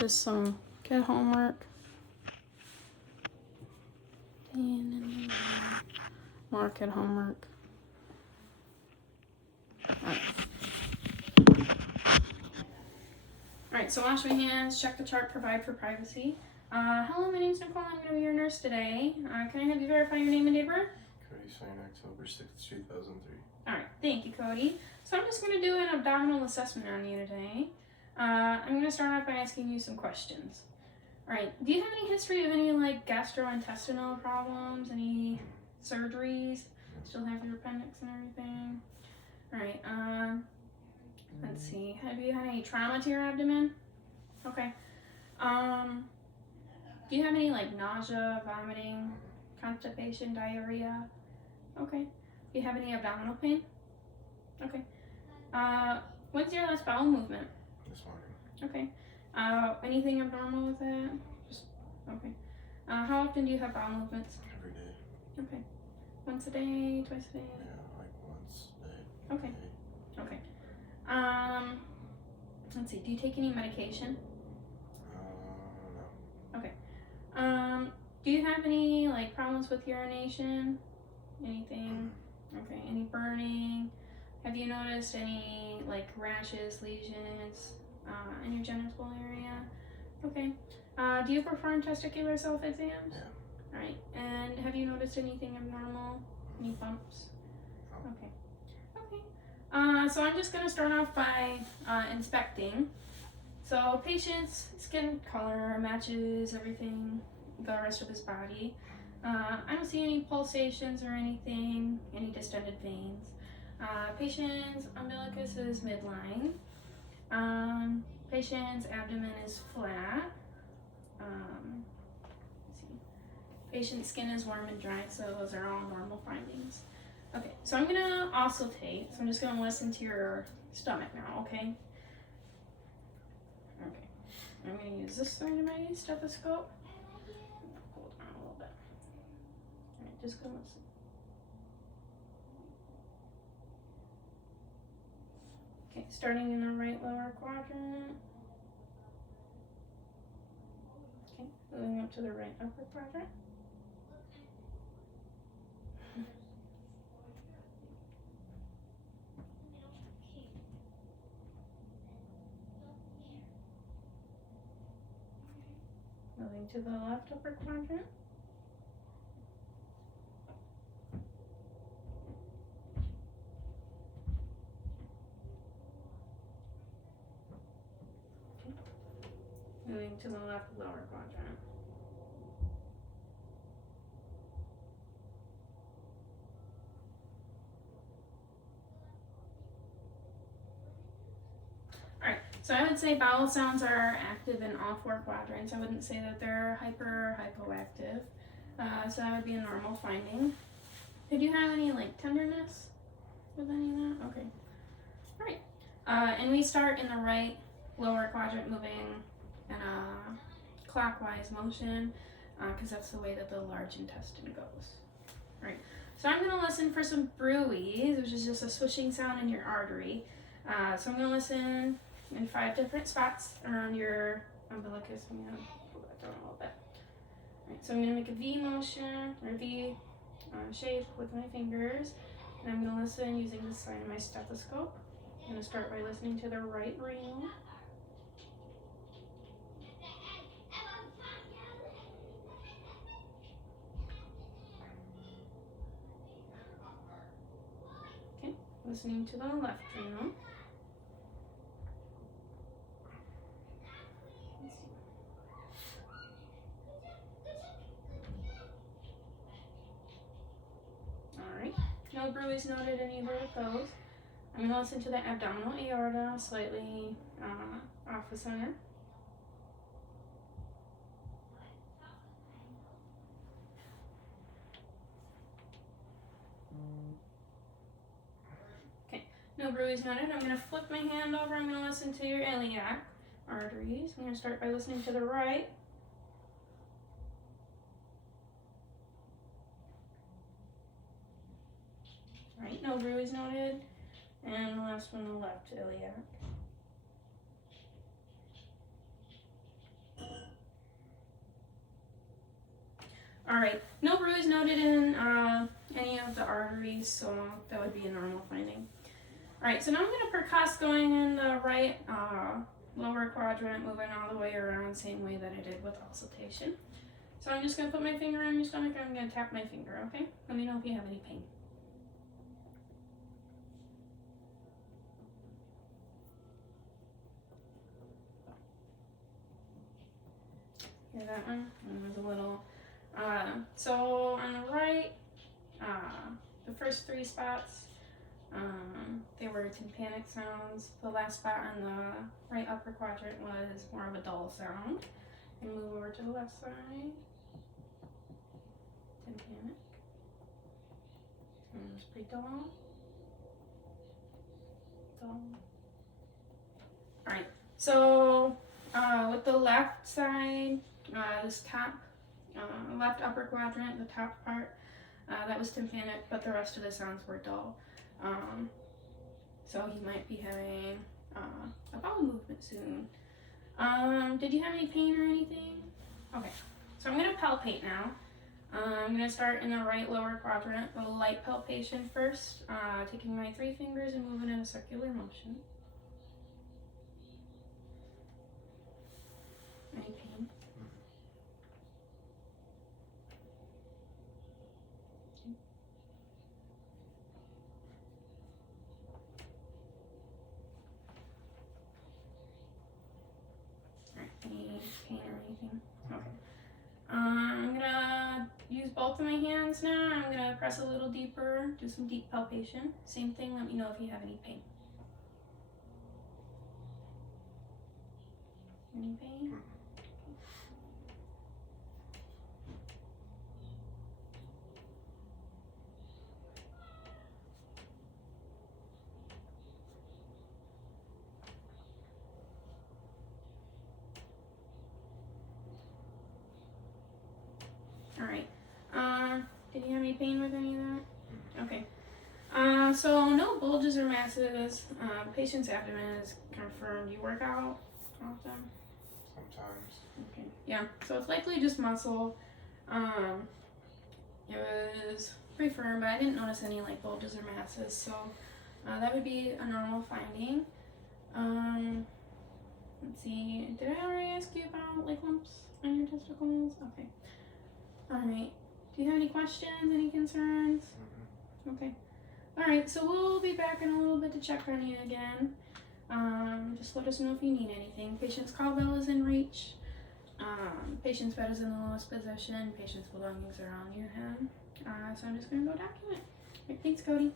Just some kid homework. And more kid homework. Alright, so wash my hands, check the chart, provide for privacy. Hello, my name is Nicole. I'm going to be your nurse today. Can I have you verify your name and date of birth? Cody signed October 6th, 2003. Alright, thank you, Cody. So I'm just going to do an abdominal assessment on you today. I'm going to start off by asking you some questions. Alright, do you have any history of any like gastrointestinal problems, any surgeries? Still have your appendix and everything? Alright, let's see. Have you had any trauma to your abdomen? Okay. Do you have any like nausea, vomiting, constipation, diarrhea? Okay. Do you have any abdominal pain? Okay. When's your last bowel movement? This morning. Okay. Anything abnormal with that? Just, okay. How often do you have bowel movements? Every day. Okay. Once a day, twice a day? Yeah, like once a day. Okay. Okay. Let's see. Do you take any medication? No. Okay. Do you have any like problems with urination? Anything? Okay. Any burning? Have you noticed any like rashes, lesions in your genital area? Okay. Do you perform testicular self-exams? Yeah. All right. And have you noticed anything abnormal? Any bumps? No. Okay. Okay. So I'm just gonna start off by inspecting. So patient's skin color matches everything, the rest of his body. I don't see any pulsations or anything, any distended veins. Patient's umbilicus is midline. Patient's abdomen is flat. Let's see. Patient's skin is warm and dry, so those are all normal findings. Okay, so I'm gonna auscultate. So I'm just gonna listen to your stomach now, okay? Okay, I'm gonna use this side of my stethoscope. Pull it down a little bit. All right, just gonna listen. Okay, starting in the right lower quadrant. Okay, moving up to the right upper quadrant. Moving to the left upper quadrant. Okay. Moving to the left lower quadrant. Alright, so I would say bowel sounds are active in all four quadrants. I wouldn't say that they're hyper or hypoactive. So that would be a normal finding. Did you have any like tenderness with any of that? Okay. Alright. And we start in the right lower quadrant, moving in a clockwise motion, because that's the way that the large intestine goes. Alright. So I'm going to listen for some bruise, which is just a swishing sound in your artery. So I'm going to listen in 5 different spots around your umbilicus. I'm going to pull that down a little bit. Alright, so I'm going to make a V motion, or V shape with my fingers. And I'm going to listen using the side of my stethoscope. I'm going to start by listening to the right renal. Okay, listening to the left renal. Alright, no bruise noted in either of those. I'm going to listen to the abdominal aorta, slightly off the center. Okay, no bruise noted. I'm going to flip my hand over. I'm going to listen to your iliac arteries. I'm going to start by listening to the right. Alright, no bruise noted. And the last one, the left iliac. Alright, no bruise noted in any of the arteries, so that would be a normal finding. Alright, so now I'm going to percuss going in the right lower quadrant, moving all the way around, same way that I did with auscultation. So I'm just going to put my finger on your stomach and I'm going to tap my finger, okay? Let me know if you have any pain. Hear that one? And there's a little. So on the right, the first 3 spots, they were tympanic sounds. The last spot on the right upper quadrant was more of a dull sound. And move over to the left side. Tympanic. And it's pretty dull. Dull. Alright, so with the left side, this top, left upper quadrant, the top part, that was tympanic, but the rest of the sounds were dull. So he might be having a bowel movement soon. Did you have any pain or anything? Okay, so I'm going to palpate now. I'm going to start in the right lower quadrant, a light palpation first, taking my 3 fingers and moving in a circular motion. Any pain? Alright, any pain or anything? Okay. I'm gonna use both of my hands now. I'm gonna press a little deeper, do some deep palpation. Same thing, let me know if you have any pain. Any pain? Alright. Did you have any pain with any of that? Okay. So no bulges or masses. Patient's abdomen is confirmed. You work out often? Sometimes. Okay. Yeah. So it's likely just muscle. It was pretty firm, but I didn't notice any like bulges or masses. So that would be a normal finding. Let's see. Did I already ask you about like lumps on your testicles? Okay. Alright. Do you have any questions? Any concerns? Okay. Alright, so we'll be back in a little bit to check on you again. Just let us know if you need anything. Patient's call bell is in reach. Patient's bed is in the lowest position. Patient's belongings are on your head. So I'm just going to go document. Right, thanks, Cody.